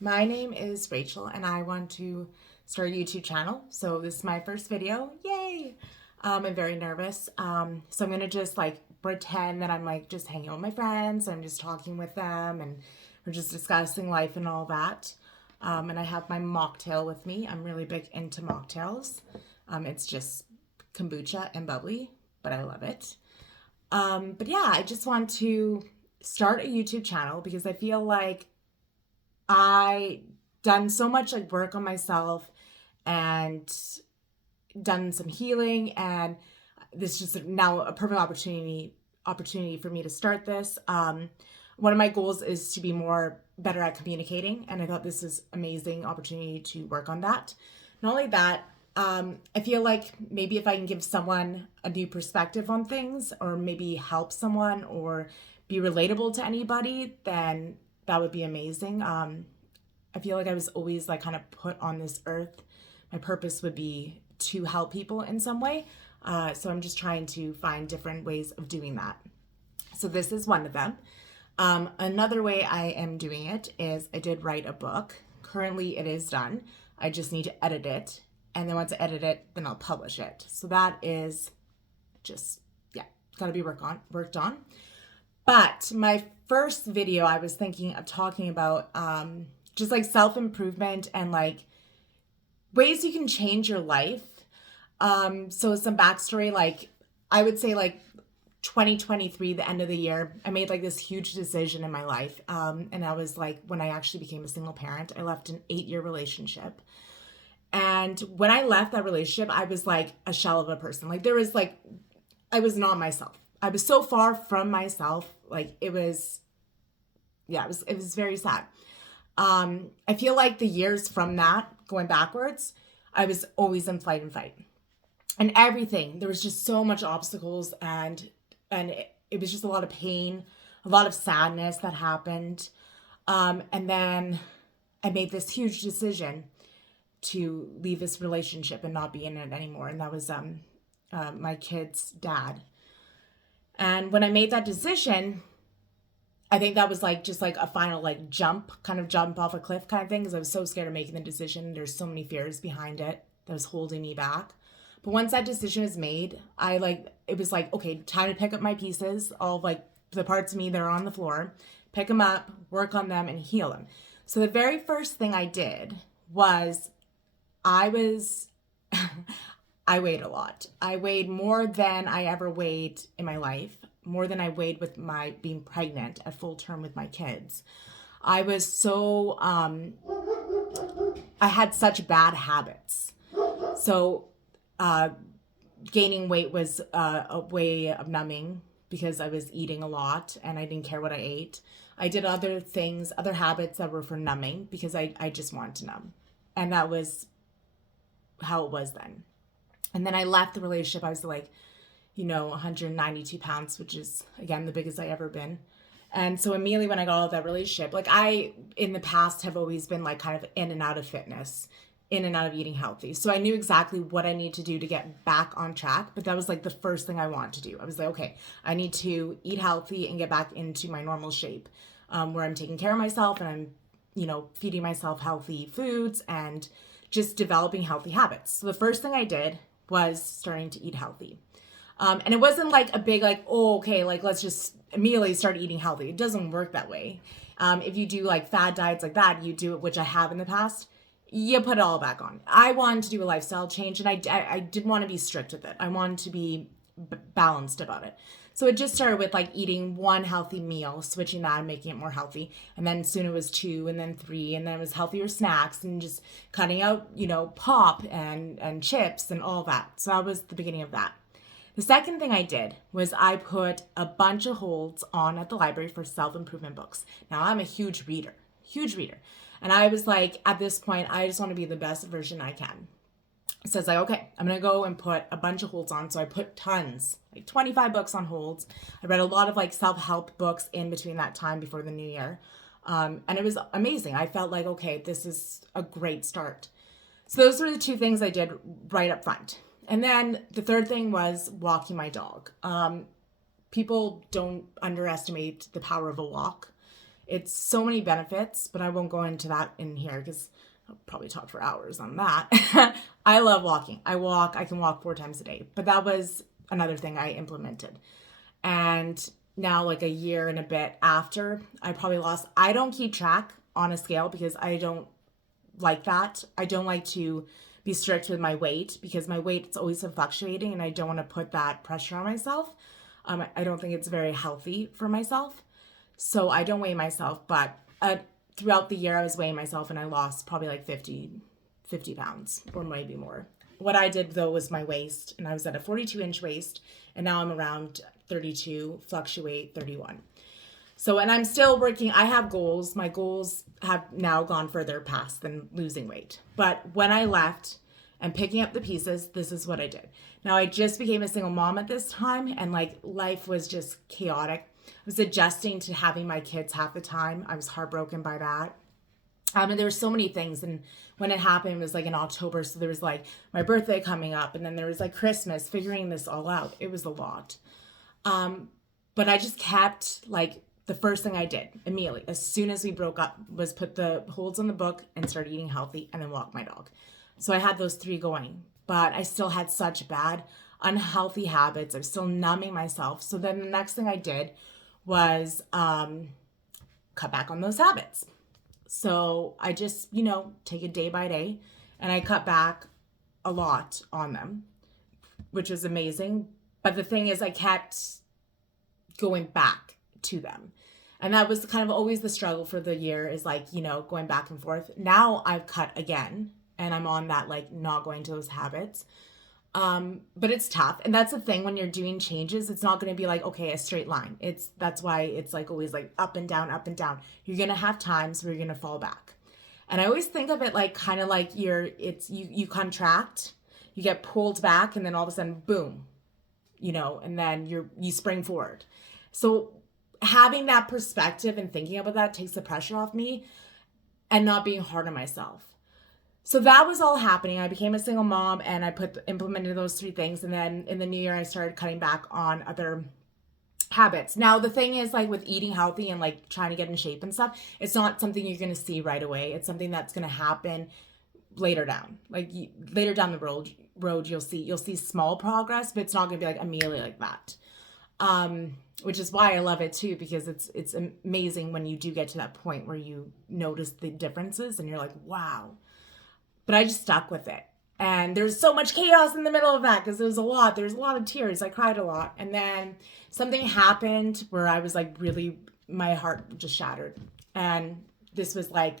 My name is Rachel and I want to start a YouTube channel. So this is my first video. Yay! I'm very nervous. So I'm gonna just like pretend that I'm like just hanging out with my friends. I'm just talking with them and we're just discussing life and all that. And I have my mocktail with me. I'm really big into mocktails. It's just kombucha and bubbly, but I love it. But yeah, I just want to start a YouTube channel because I feel like I done so much like work on myself and done some healing, and this is just now a perfect opportunity for me to start this. One of my goals is to be more better at communicating, and I thought this is amazing opportunity to work on that. Not only that, I feel like maybe if I can give someone a new perspective on things, or maybe help someone, or be relatable to anybody, then that would be amazing. I feel like I was always like kind of put on this earth. My purpose would be to help people in some way. So I'm just trying to find different ways of doing that. So this is one of them. Another way I am doing it is I did write a book. Currently, it is done. I just need to edit it. And then once I edit it, then I'll publish it. So that is just, yeah, got to be worked on. But my first video, I was thinking of talking about just like self improvement and like ways you can change your life. So some backstory, like I would say like 2023, the end of the year, I made like this huge decision in my life. And I was like, when I actually became a single parent, I left an 8-year relationship. And when I left that relationship, I was like a shell of a person. Like there was like, I was not myself. I was so far from myself. Like it was, yeah, it was very sad. I feel like the years from that, going backwards, I was always in fight and fight. And everything, there was just so much obstacles, and it was just a lot of pain, a lot of sadness that happened. And then I made this huge decision to leave this relationship and not be in it anymore. And that was my kid's dad. And when I made that decision, I think that was like just like a final like jump off a cliff kind of thing, because I was so scared of making the decision. There's so many fears behind it that was holding me back. But once that decision was made, I like it was like, okay, time to pick up my pieces, all of like the parts of me that are on the floor, pick them up, work on them, and heal them. So the very first thing I did was I was I weighed a lot. I weighed more than I ever weighed in my life, more than I weighed with my being pregnant at full term with my kids. I was so I had such bad habits. So uh gaining weight was a way of numbing because I was eating a lot and I didn't care what I ate. I did other things, other habits that were for numbing because I just wanted to numb. And that was how it was then. And then I left the relationship. I was like, 192 pounds, which is, again, the biggest I ever been. And so immediately when I got out of that relationship, like I, in the past, have always been like kind of in and out of fitness, in and out of eating healthy. So I knew exactly what I need to do to get back on track. But that was like the first thing I wanted to do. I was like, okay, I need to eat healthy and get back into my normal shape, where I'm taking care of myself and I'm, feeding myself healthy foods and just developing healthy habits. So the first thing I did was starting to eat healthy. And it wasn't like a big, like, oh, okay, like let's just immediately start eating healthy. It doesn't work that way. If you do like fad diets like that, you do it, which I have in the past, you put it all back on. I wanted to do a lifestyle change, and I didn't want to be strict with it. I wanted to be balanced about it. So it just started with like eating one healthy meal, switching that and making it more healthy. And then soon it was 2 and then 3, and then it was healthier snacks and just cutting out, pop and chips and all that. So that was the beginning of that. The second thing I did was I put a bunch of holds on at the library for self-improvement books. Now I'm a huge reader, huge reader. And I was like, at this point, I just want to be the best version I can. So it's like, okay, I'm going to go and put a bunch of holds on. So I put tons, like 25 books on holds. I read a lot of like self-help books in between that time before the new year. And it was amazing. I felt like, okay, this is a great start. So those were the two things I did right up front. And then the third thing was walking my dog. People don't underestimate the power of a walk. It's so many benefits, but I won't go into that in here because I'll probably talk for hours on that. I love walking. I can walk 4 times a day, but that was another thing I implemented. And now, like a year and a bit after, I don't keep track on a scale because I don't like that. I don't like to be strict with my weight because my weight's always fluctuating and I don't want to put that pressure on myself. I don't think it's very healthy for myself. So I don't weigh myself, but throughout the year I was weighing myself and I lost probably like 50 pounds or maybe more. What I did though was my waist, and I was at a 42-inch waist and now I'm around 32, fluctuate 31. So, and I'm still working. I have goals. My goals have now gone further past than losing weight. But when I left and picking up the pieces, this is what I did. Now, I just became a single mom at this time, and like life was just chaotic. I was adjusting to having my kids half the time. I was heartbroken by that. And there were so many things. And when it happened, it was like in October. So there was like my birthday coming up, and then there was like Christmas, figuring this all out. It was a lot. But I just kept like, the first thing I did immediately, as soon as we broke up, was put the holds on the book and start eating healthy and then walk my dog. So I had those 3 going, but I still had such bad, unhealthy habits. I was still numbing myself. So then the next thing I did was cut back on those habits. So I just, take it day by day, and I cut back a lot on them, which was amazing. But the thing is, I kept going back to them. And that was kind of always the struggle for the year, is like, going back and forth. Now I've cut again and I'm on that, like, not going to those habits. But it's tough. And that's the thing, when you're doing changes, it's not going to be like, okay, a straight line. That's why it's like always like up and down, up and down. You're going to have times where you're going to fall back. And I always think of it like kind of like you contract, you get pulled back, and then all of a sudden, boom, and then you spring forward. So having that perspective and thinking about that takes the pressure off me and not being hard on myself. So that was all happening. I became a single mom and I implemented those 3 things. And then in the new year, I started cutting back on other habits. Now, the thing is, like with eating healthy and like trying to get in shape and stuff, it's not something you're going to see right away. It's something that's going to happen later down. Like later down the road, you'll see small progress, but it's not going to be like immediately like that. Which is why I love it too, because it's amazing when you do get to that point where you notice the differences and you're like, wow. But I just stuck with it. And there's so much chaos in the middle of that because there's a lot of tears. I cried a lot. And then something happened where I was like, really, my heart just shattered. And this was like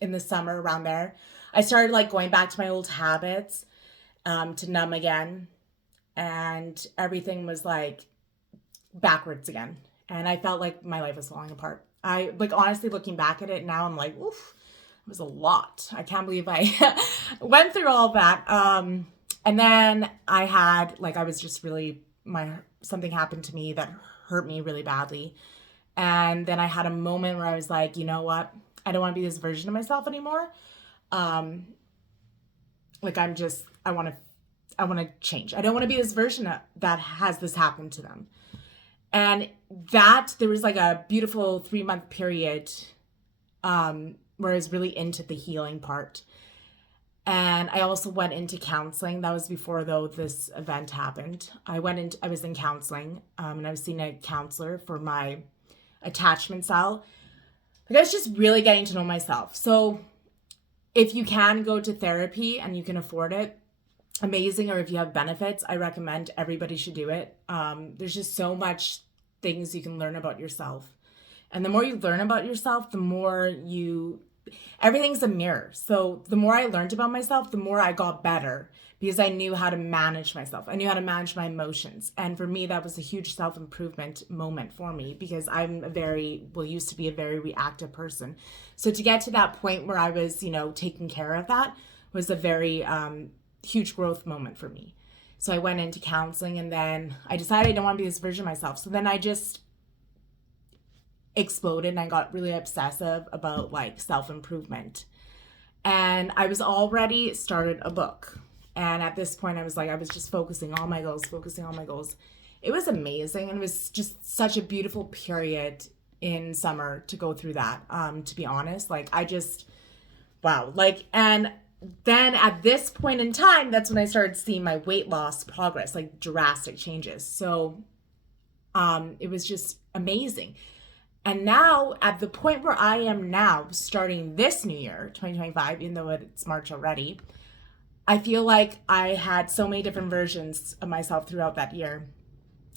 in the summer around there. I started like going back to my old habits, to numb again. And everything was like backwards again. And I felt like my life was falling apart. I like, honestly, looking back at it now, I'm like, oof, it was a lot. I can't believe I went through all that. And then I was just really, something happened to me that hurt me really badly. And then I had a moment where I was like, you know what? I don't want to be this version of myself anymore. I want to change. I don't want to be this version that has this happen to them. And there was like a beautiful 3-month period where I was really into the healing part. And I also went into counseling. That was before, though, this event happened. I was in counseling, and I was seeing a counselor for my attachment style. Like, I was just really getting to know myself. So if you can go to therapy and you can afford it, amazing. Or if you have benefits, I recommend everybody should do it. There's just so much things you can learn about yourself. And the more you learn about yourself, the more everything's a mirror. So the more I learned about myself, the more I got better because I knew how to manage myself. I knew how to manage my emotions. And for me, that was a huge self-improvement moment for me because I'm used to be a very reactive person. So to get to that point where I was, taking care of that was a very huge growth moment for me. So I went into counseling and then I decided I don't want to be this version of myself. So then I just exploded and I got really obsessive about like self-improvement. And I was already started a book. And at this point I was just focusing on my goals. It was amazing. And it was just such a beautiful period in summer to go through that, to be honest. Like, I just, wow. Like, and then at this point in time, that's when I started seeing my weight loss progress, like drastic changes. So it was just amazing. And now, at the point where I am now, starting this new year, 2025, even though it's March already, I feel like I had so many different versions of myself throughout that year.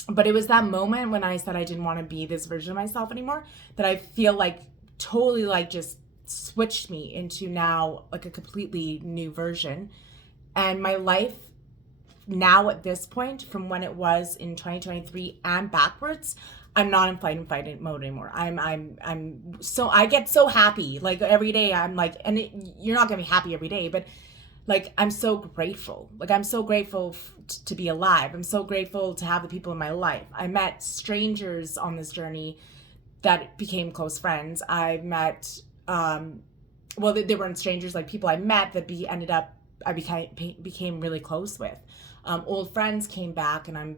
But it was that moment when I said I didn't want to be this version of myself anymore that I feel like totally like just switched me into now like a completely new version. And my life now at this point, from when it was in 2023 and backwards, I'm not in fight mode anymore. I'm so, I get so happy like every day. I'm like, and you're not gonna be happy every day, but like, I'm so grateful. Like, I'm so grateful to be alive. I'm so grateful to have the people in my life. I met strangers on this journey that became close friends. I met, well, they weren't strangers, like people I met that I became really close with. Old friends came back and I'm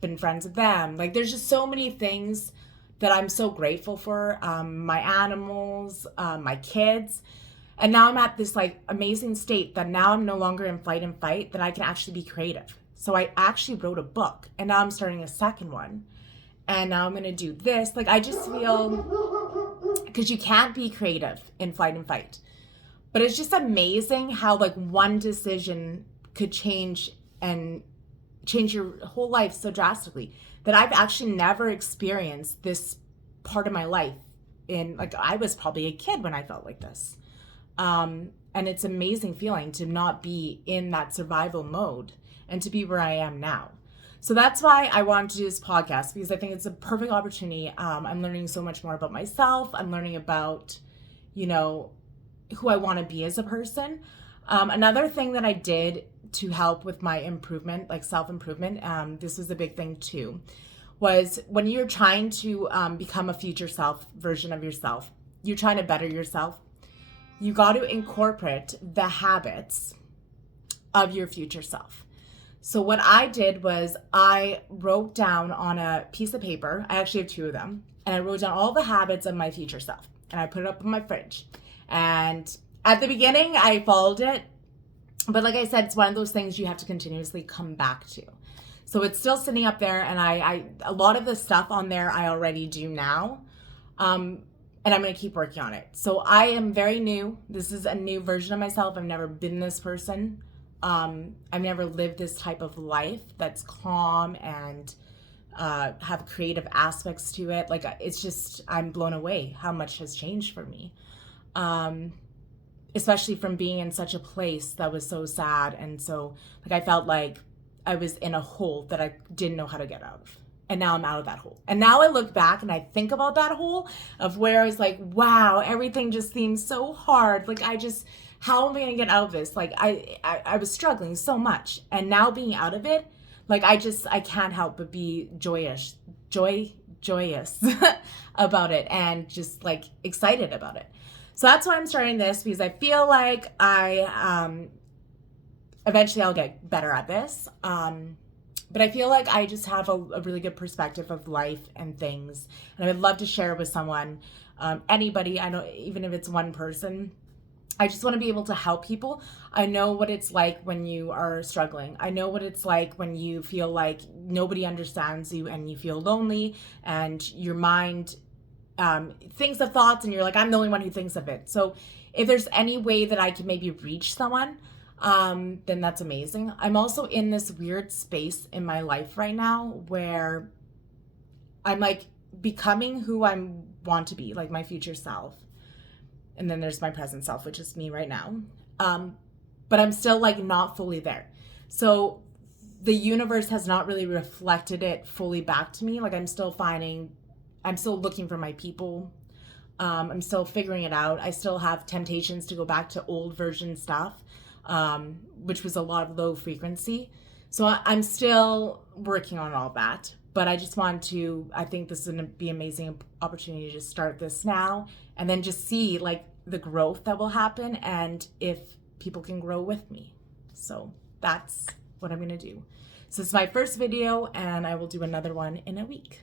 been friends with them. Like, there's just so many things that I'm so grateful for. My animals, my kids. And now I'm at this like amazing state that now I'm no longer in flight and fight, that I can actually be creative. So I actually wrote a book and now I'm starting a second one. And now I'm going to do this. Like, I just feel, because you can't be creative in flight and fight. But it's just amazing how like one decision could change your whole life so drastically, that I've actually never experienced this part of my life in, like, I was probably a kid when I felt like this. And it's amazing feeling to not be in that survival mode and to be where I am now. So that's why I wanted to do this podcast, because I think it's a perfect opportunity. I'm learning so much more about myself. I'm learning about, you know, who I want to be as a person. Another thing that I did to help with my improvement, like self-improvement, this was a big thing too, was when you're trying to become a future self version of yourself, you're trying to better yourself, you got to incorporate the habits of your future self. So what I did was I wrote down on a piece of paper, I actually have two of them, and I wrote down all the habits of my future self, and I put it up on my fridge. And at the beginning, I followed it, but like I said, it's one of those things you have to continuously come back to. So it's still sitting up there, and I a lot of the stuff on there I already do now. And I'm going to keep working on it. So I am very new. This is a new version of myself. I've never been this person. I've never lived this type of life that's calm and have creative aspects to it. Like, it's just, I'm blown away how much has changed for me. Especially from being in such a place that was so sad. And so, like, I felt like I was in a hole that I didn't know how to get out of. And now I'm out of that hole. And now I look back and I think about that hole of where I was like, wow, everything just seems so hard. Like, how am I going to get out of this? Like, I was struggling so much. And now being out of it, like, I can't help but be joyous about it, and just like excited about it. So that's why I'm starting this, because I feel like eventually I'll get better at this. But I feel like I just have a really good perspective of life and things. And I would love to share with someone, anybody, I know, even if it's one person. I just want to be able to help people. I know what it's like when you are struggling. I know what it's like when you feel like nobody understands you and you feel lonely and your mind thinks of thoughts and you're like, I'm the only one who thinks of it. So if there's any way that I can maybe reach someone, then that's amazing. I'm also in this weird space in my life right now where I'm like becoming who I want to be, like my future self. And then there's my present self, which is me right now. But I'm still like not fully there. So the universe has not really reflected it fully back to me. Like, I'm still looking for my people. I'm still figuring it out. I still have temptations to go back to old version stuff, which was a lot of low frequency. So I'm still working on all that. But I just want to, I think this is going to be an amazing opportunity to start this now and then just see like the growth that will happen and if people can grow with me. So that's what I'm going to do. So it's my first video and I will do another one in a week.